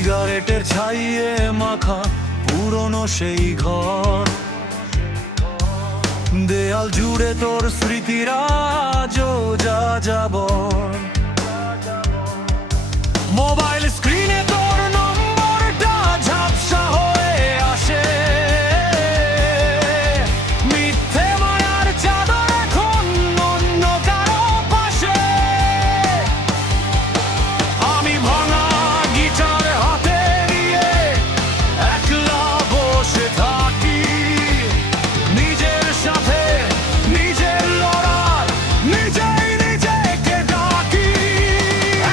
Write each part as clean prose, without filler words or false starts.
সিগারেটের ছাইয়ে মাখা পুরনো সেই ঘর, দেয়াল জুড়ে তোর স্মৃতিরা আজও যা যাবর। মোবাইল স্ক্রিনে তোর নম্বরটা ঝাপসা হয়ে আসে, মিথ্যে মায়ার চাদর এখন অন্য কারো পাশে। আমি ভাঙা গিটার হাতে নিয়ে একলা বসে থাকি, নিজের সাথে নিজের লড়াই, নিজেই নিজেকে ডাকি।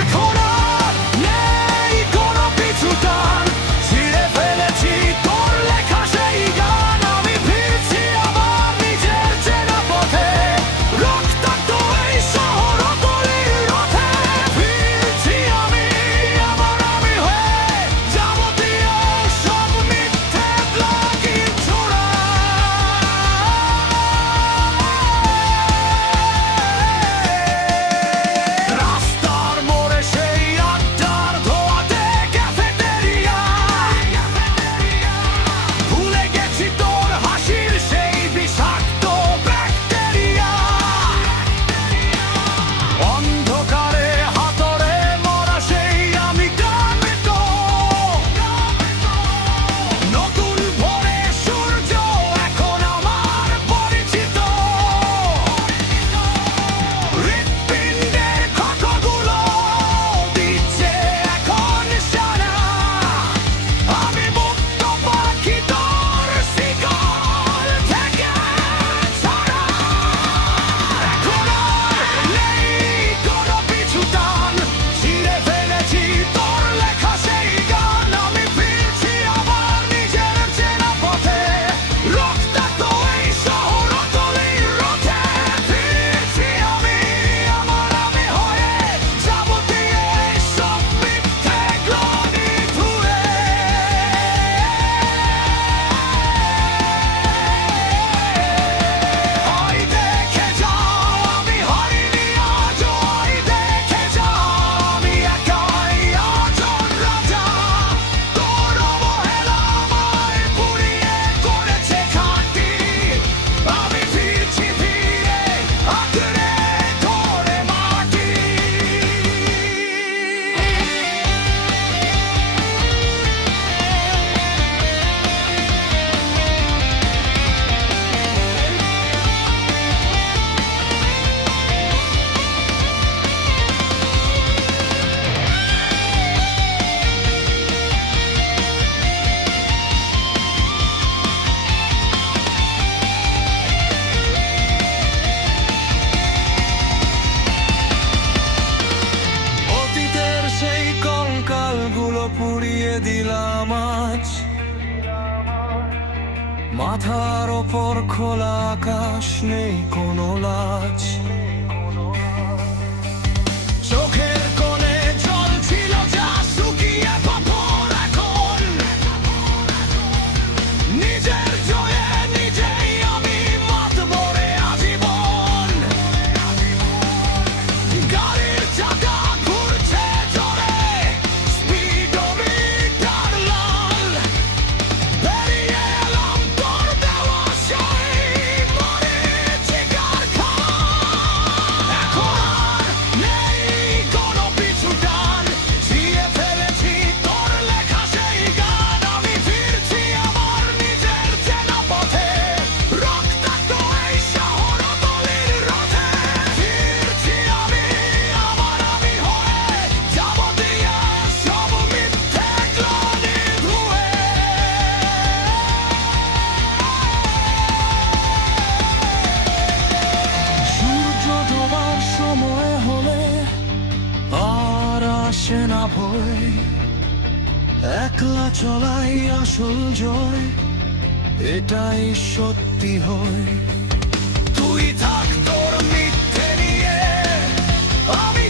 এখন আর নেই কোনো পিছু টান, ছিঁড়ে ফেলেছি তোর লেখা সেই গান। আমি ফিরছি আবার নিজের চেনা পথে, রক্তাক্ত এই শহর গলির রথে। ফিরছি আমি আমার আমি হয়ে, যাবতীয় সব মিথ্যে ব্লগি ছোড়া। রাস্তার মোড়ে সেই আড্ডার ধোঁয়াতে ক্যাফেটেরিয়া, ভুলে গেছি তোর হাসির সেই বিষাক্ত ব্যাকটেরিয়া। অন্ধকারে হাতরে মরা সেই আমি গামিত, নতুন ভোরে সূর্য এখন আমার পরিচিত। হৃৎপিণ্ডের ক্ষতগুলো দিচ্ছে এখন সাড়া, আমি মুক্ত পাখি তোর শিকল থেকে ছাড়া। এখন আর নেই কোনো পিছু টান, ছিঁড়ে ফেলেছি তোর লেখা সেই গান। আমি ফিরছি আবার নিজের চেনা পথে, রক্তাক্ত এই শহর গলির রথে। ফিরছি আমি আমার আমি হয়ে, যাবতীয় এই সব মিথ্যে গ্লানি ধুয়ে। ওই দেখে যাও আমি হারিনি আজও, ওই দেখে যাও আমি একাই আজও রাজা। তোর অবহেলা আমায় পুড়িয়ে করেছে খাঁটি, আমি ফিরছি ফিরে আঁকড়ে ধরে মাটি। অতীতের সেই কঙ্কালগুলো পুড়িয়ে দিলাম আজ, মাথার ওপর খোলা আকাশ, নেই কোনো লাজ। চোখের কোণে জল ছিল যা শুকিয়ে পাথর এখন, নিজের জয়ে নিজেই আমি মাতবো রে আজীবন। গাড়ির চাকা ঘুরছে জোরে, স্পিডোমিটার লাল, বেরিয়ে এলাম তোর দেওয়া সেই মরীচিকার খাল। এখন আর নেই কোনো পিছু টান, ছিঁড়ে ফেলেছি তোর লেখা সেই গান। আমি ফিরছি আমার নিজের চেনা পথে, রক্তাক্ত এই শহর গলির রথে। ফিরছি আমি আমার আমি হয়ে, যাবতীয় সব মিথ্যে গ্লানি ধুয়ে। সূর্য ডোবার সময় হলে আর আসে না ভয়, একলা চলাই আসল জয়, এটাই সত্যি হয়। তুই থাক তোর মিথ্যে নিয়ে, আমি